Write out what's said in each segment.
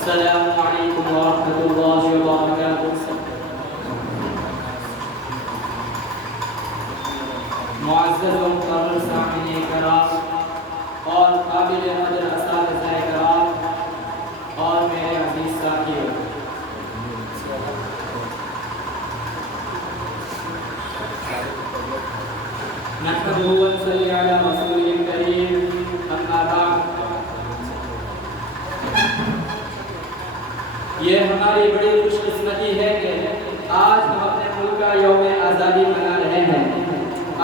السلام علیکم ورحمۃ اللہ وبرکاتہ۔ معزز و مکرم سامعین کرام اور قابل قدر اساتذہ کرام اور میرے عزیز ساتھیوں، نحمده ونصلي على رسوله الكريم، اما بعد۔ یہ ہماری بڑی خوش قسمتی ہے کہ آج ہم اپنے ملک کا یوم آزادی منا رہے ہیں۔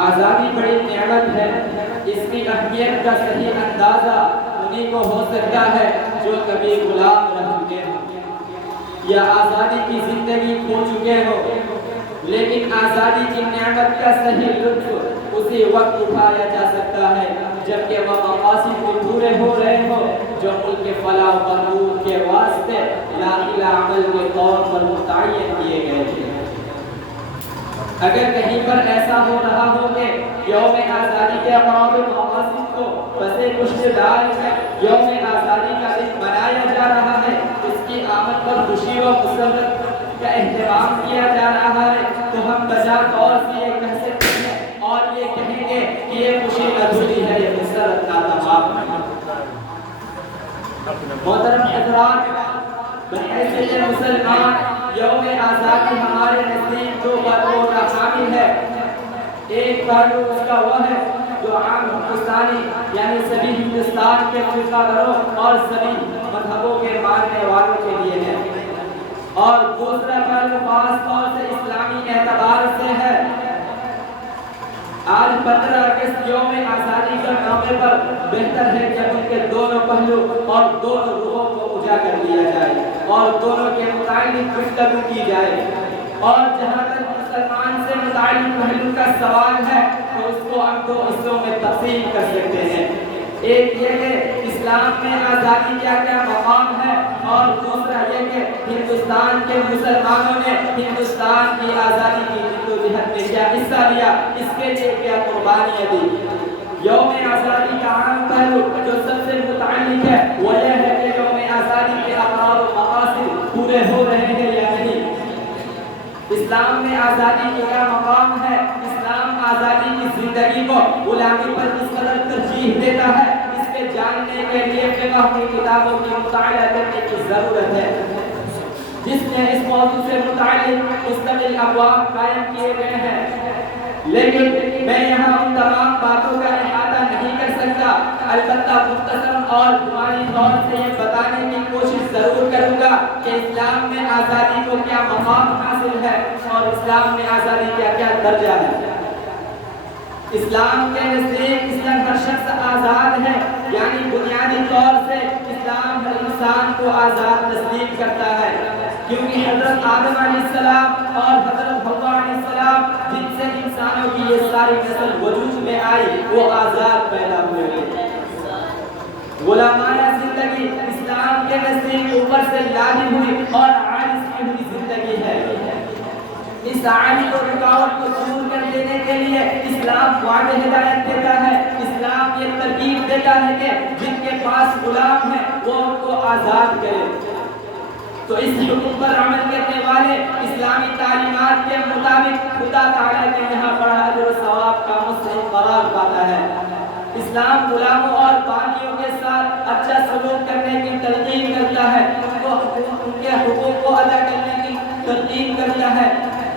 آزادی بڑی نعمت ہے، اس کی اہمیت کا صحیح اندازہ انہیں کو ہو سکتا ہے جو کبھی غلام رہ چکے ہوں یا آزادی کی زندگی کھو چکے ہو، لیکن آزادی کی نعمت کا صحیح لطف اسی وقت اٹھایا جا سکتا ہے جبکہ وہ مقاصد بھی پورے ہو رہے ہو جو ملک کے فلاح و بہبود کے واسطے لاحق عمل کے طور پر متعین کیے گئے تھے۔ اگر کہیں پر ایسا ہو رہا ہو کہ یوم آزادی کے اقراب مقاصد کو پسے پشت ڈال کر یوم آزادی کا دن منایا جا رہا ہے، اس کی آمد پر خوشی و مسرت کا اہتمام کیا جا رہا ہے، تو ہم بجا طور سے یہ کہہ سکتے ہیں اور یہ کہیں گے کہ یہ خوشی ادھوری ہے، یہ مسرت ناتمام ہے۔ محترم حضرات، بحیثیت مسلمان یوم آزادی ہمارے نزدیک دو پہلوؤں کا حامل ہے۔ ایک پہلو اس کا وہ ہے جو عام ہندوستانی یعنی سبھی ہندوستان کے فرقہ گروہ اور سبھی مذہبوں کے ماننے والوں کے لیے ہے، اور دوسرا پہلو خاص طور سے اسلامی اعتبار سے ہے۔ آج 15 اگست یوم آزادی کے موقع پر بہتر ہے کہ ان کے دونوں پہلو اور دونوں روحوں کو اجاگر کیا جائے اور دونوں کے متعلق گفتگو کی جائے، اور جہاں تک مسلمان سے متعلق پہلو کا سوال ہے تو اس کو ہم دو حصوں میں تقسیم کر سکتے ہیں۔ ایک یہ کہ اسلام میں آزادی کیا کیا مقام ہے، اور دوسرا یہ کہ ہندوستان کے مسلمانوں نے ہندوستان کی آزادی کی جدوجہد میں کیا حصہ لیا، اس کے لیے کیا قربانیاں دی۔ یوم آزادی کا عام پہلو جو سب سے متعلق ہے وہ یہ ہے کہ یوم آزادی کے اقرار و مقاصد پورے ہو رہے ہیں یا نہیں۔ اسلام میں آزادی کا کیا مقام ہے، اسلام آزادی کی زندگی کو غلامی پر کس قدر ترجیح دیتا ہے، اس کے جاننے کے لیے فقہ کی کتابوں کی مطالعہ کرنے کی ضرورت ہے، جس میں اس موضوع سے متعلق مستقل ابواب قائم کیے گئے ہیں، لیکن میں یہاں ان تمام باتوں کا احاطہ نہیں کر سکتا۔ البتہ مختصراً اور جمالی طور سے یہ بتانے کی کوشش ضرور کروں گا کہ اسلام میں آزادی کو کیا مقام حاصل ہے اور اسلام میں آزادی کا کیا درجہ ہے۔ اسلام کے نزدیک اس میں ہر شخص آزاد ہے، یعنی بنیادی طور سے اسلام ہر انسان کو آزاد تسلیم کرتا ہے، کیونکہ حضرت آدم علیہ السلام اور حضرت حوا علیہ السلام جن سے انسانوں کی یہ ساری نسل وجود میں آئی وہ آزاد پیدا ہوئے تھے۔ غلامانہ زندگی اسلام کے نزدیک اوپر سے لازم ہوئی اور عاجز کی ہوئی زندگی ہے۔ اس عاجز و رکاوٹ کو دور کر دینے کے لیے اسلام واضح ہدایت دیتا ہے، اسلام یہ ترغیب دیتا ہے کہ جن کے پاس غلام ہیں وہ ان کو آزاد کرے، تو اس حکم پر عمل کرنے والے اسلامی تعلیمات کے مطابق خدا تعالیٰ کے یہاں بڑا اجر و ثواب کا مستحق قرار پاتا ہے۔ اسلام غلاموں اور بانیوں کے ساتھ اچھا سلوک کرنے کی تلقین کرتا ہے، ان کے حقوق کو ادا کرنے کی تلقین کرتا ہے۔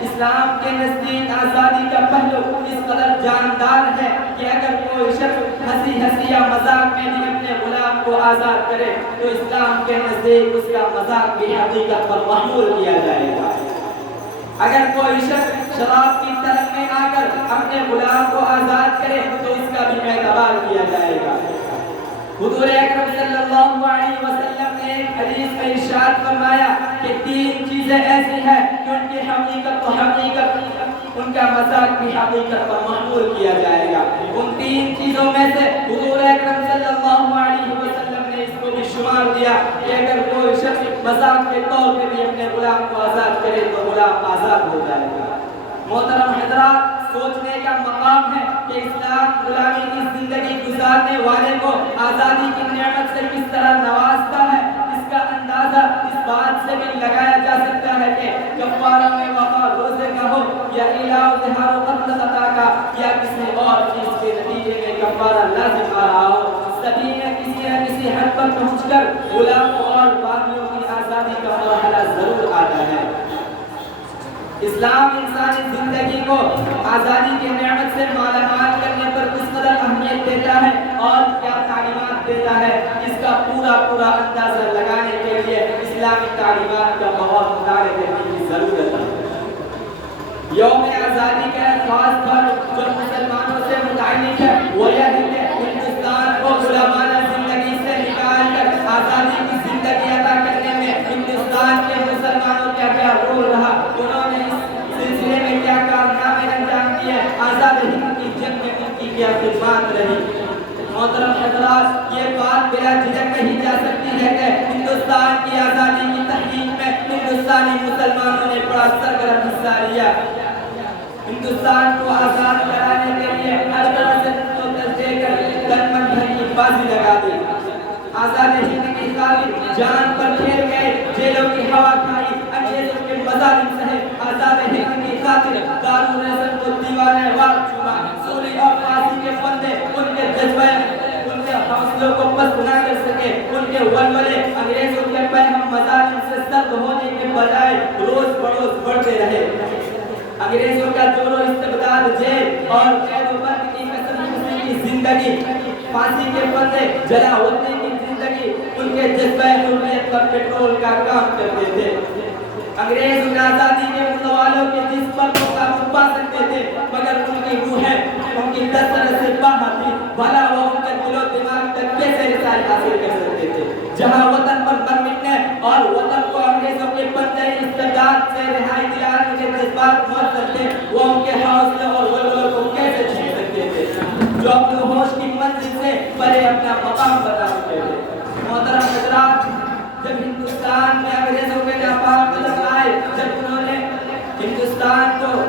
اسلام کے نزدیک آزادی کا پہلو اس قدر جاندار ہے کہ اگر کوئی شخص ہنسی یا مذاق میں بھی اپنے غلام کو آزاد کرے تو اسلام کے نزدیک اس کا مذاق بھی حقیقت پر محمول کیا جائے گا۔ اگر کوئی شخص شراب کی طلب میں آ کر اپنے غلام کو آزاد کرے تو اس کا بھی اعتبار کیا جائے گا۔ حضور اکرم صلی اللہ علیہ وسلم نے ایک حدیث میں ارشاد فرمایا کہ 3 چیزیں ایسی ہیں کہ ان کی حقیقت و حقیقت ان کا مذاق بھی حقیقت پر محمول کیا جائے گا۔ ان 3 چیزوں میں سے حضور اکرم صلی اللہ علیہ وسلم نے اس کو بھی شمار دیا کہ اگر کوئی شخص مذاق کے طور پہ بھی اپنے غلام کو آزاد کرے تو غلام آزاد ہو جائے گا۔ محترم حضرات، سوچنے کا مقام ہے کہ اسلام غلامی کی زندگی گزارنے والے کو آزادی کی نعمت سے کس طرح نوازتا ہے۔ اس کا اندازہ پر پہنچ کر غلاموں اور باغیوں کی آزادی کا مرحلہ ضرور آتا ہے۔ اسلام انسانی زندگی کو آزادی کی نعمت سے مالا مال کرنے پر کس قدر اہمیت دیتا ہے اور کیا تعلیمات دیتا ہے، اس کا پورا اندازہ لگانے کے لیے اسلامی تعلیمات کا بہت مطالعہ کرنے کی ضرورت ہے۔ یوم آزادی کا خاص پر جو مسلمانوں سے متعلق ہے وہ یہ ہے کہ ہندوستان کو غلامانہ زندگی سے نکال کر آزادی کی زندگی عطا کرنے میں ہندوستان کے مسلمانوں کا کیا رول رہا، انہوں نے اس سلسلے میں کیا کارنامے انجام دیے، آزاد ہند کی جنگ میں ان کی کیا خدمات رہی۔ محترم حضرات، یہ بات بلا جھجک کہی جا سکتی ہے کہ ہندوستان کی آزادی کی تحریک میں ہندوستانی مسلمانوں نے بڑا سرگرم حصہ لیا۔ ہندوستان کو آزاد کرانے کے لیے ہر طرح سے دے کر تن من دھن کی بازی لگا دی۔ آزاد ہند کی خاطر جان پر کھیل گئے، جیلوں کی ہوا کھائی، انگریزوں کے مظالم سہے، آزاد ہند کی خاطر دارالرسم کو دیوانے وار چھوڑا، سولی اور پھانسی کے بندے ان کے جذبے ان کے حوصلوں کو پست نہ کر سکے، ان کے ولولے انگریزوں کے پہم مظالم سے سرد ہونے کے بجائے روز بروز بڑھتے رہے۔ انگریزوں کا جور و استبداد، جیل اور قید و بند کی قسم کی زندگی، پھانسی کے پندے، جلا وطنی کی زندگی ان کے جذبہ حریت پر پیٹرول کا کام کرتے تھے۔ انگریز ان آزادی کے متوالوں کے جس پر کو قابو پا سکتے تھے، مگر ان کی روحیں ان کی دستر سے باہر تھی، بھلا وہ ان کے دل و دماغ تک کیسے رسائی حاصل کر سکتے تھے۔ جہاں وطن پر مر مٹنے اور وطن کو انگریزوں کے پندے استبداد سے رہائی دلانے کے جذبات موثر تھے، وہ ان کے حوصلے اور ولولوں کو کیسے چھین سکتے تھے جو اپنے ہوش کی منزل سے پرے اپنا مقام بتا چکے تھے۔ محترم حضرات، جب ہندوستان میں انگریزوں کے ناپاک قدم آئے، جب انہوں نے ہندوستان کو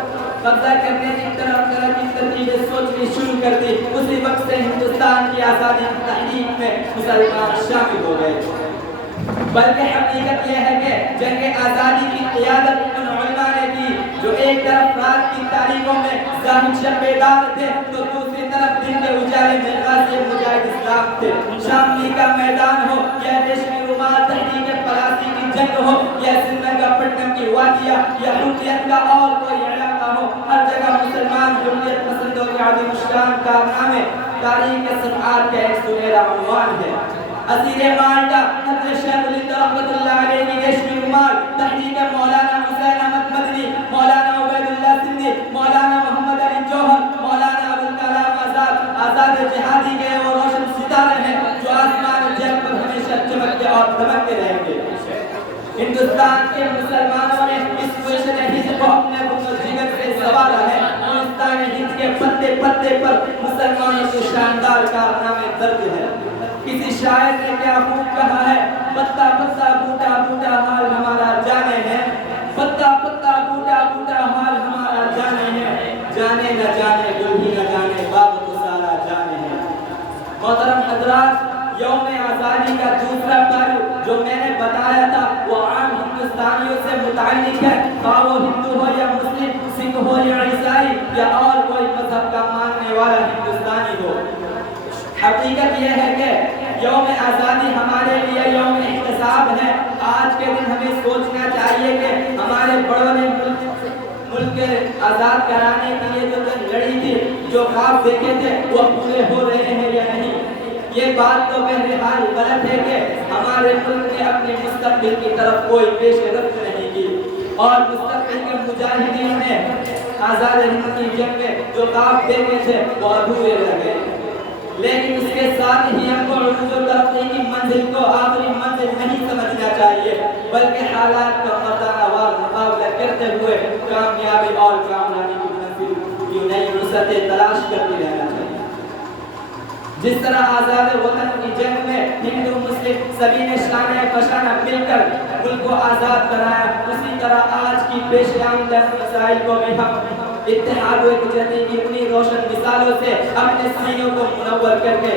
قبضہ کرنے کی ترتیبیں سوچنی شروع کر دی، اسی وقت سے ہندوستان کی آزادی کی تحریک میں مسلمان شامل ہو گئے۔ بلکہ حقیقت یہ ہے کہ جنگ آزادی کی قیادت ان علماء نے کی جو ایک طرف رات کی تاریکوں میں ظاہر شب بیدار تھے تو دوسری طرف دن کے اجالے میں غازی مجاہد اسلام تھے۔ شاملی کا میدان ہو یا ریشمی رومال تحریک پلاسی کی جنگ ہو یا سرنگا پٹنم کی وادیاں یا حریت کا اور کوئی علاقہ ہو، ہر جگہ مسلمان حریت پسندوں کے عظیم الشان کارنامے تاریخ کے صفحات کا ایک سنہرا عنوان ہے۔ اسیر مالدہ حضرت شیخ الہند رحمۃ اللہ علیہ کی ریشمی رومال، تحریک مولانا حسین احمد مدنی، مولانا عبید اللہ سندھی، مولانا محمد علی جوہر، مولانا ابوالکلام آزاد، آزاد جہادی کے وہ روشن ستارے ہیں جو آسمان جل پر ہمیشہ چمکتے اور دمکتے رہیں گے۔ ہندوستان کے مسلمانوں نے اس کوشش ہند کو اپنے جگر سے سنوارا ہے۔ ہندوستان ہند کے پتے پتے پر مسلمانوں کے شاندار کارنامے درج ہے۔ کسی شاعر نے کیا خوب کہا ہے، پتا پتا بوٹا بوٹا حال ہمارا جانے ہے، پتا پتا بوٹا بوٹا حال ہمارا جانے ہے، جانے نہ جانے گل ہی نہ جانے باغ تو سارا جانے ہے۔ محترم حضرات، یوم آزادی کا دوسرا پہلو جو میں نے بتایا تھا وہ عام ہندوستانیوں سے متعلق ہے، خواہ وہ ہندو ہو یا مسلم، سکھ ہو یا عیسائی یا اور کوئی مذہب کا ماننے والا ہندوستانی ہو۔ حقیقت یہ ہے کہ یوم آزادی ہمارے لیے یوم احتساب ہے۔ آج کے دن ہمیں سوچنا چاہیے کہ ہمارے بڑوں نے ملک کے آزاد کرانے کے لیے جو جنگ لڑی تھی، جو خواب دیکھے تھے وہ پورے ہو رہے ہیں یا نہیں۔ یہ بات تو بہرحال غلط ہے کہ ہمارے ملک نے اپنے مستقبل کی طرف کوئی پیش رفت نہیں کی اور مستقبل کے مجاہدین نے آزاد ہند کی جنگ میں جو خواب دیکھے تھے وہ ادھورے رہ گئے۔ لیکن اس کے ساتھ ہی ہم کو عروج و ترقی کی منزل کو آخری منزل نہیں سمجھنا چاہیے، بلکہ حالات کا مردانہ وار مقابلہ کرتے ہوئے کامیابی اور کامیابی کی منزل کی نئی وسعتیں تلاش کرتے رہنا چاہیے۔ جس طرح آزاد وطن کی جنگ میں ہندو مسلم سبھی نے شانہ بشانہ مل کر ملک کو آزاد کرایا، اسی طرح آج کی پیش آمدہ مسائل کو بھی ہم اتحاد و یکجہتی کی انہی روشن مثالوں سے اپنے سینوں کو منور کر کے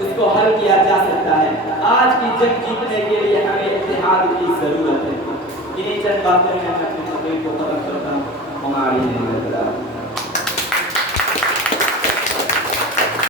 اس کو حل کیا جا سکتا ہے۔ آج کی جنگ جیتنے کے لیے ہمیں اتحاد کی ضرورت ہے۔ انہی چند باتوں میں اپنی تقریر کو ختم کرتا ہوں۔ ہماری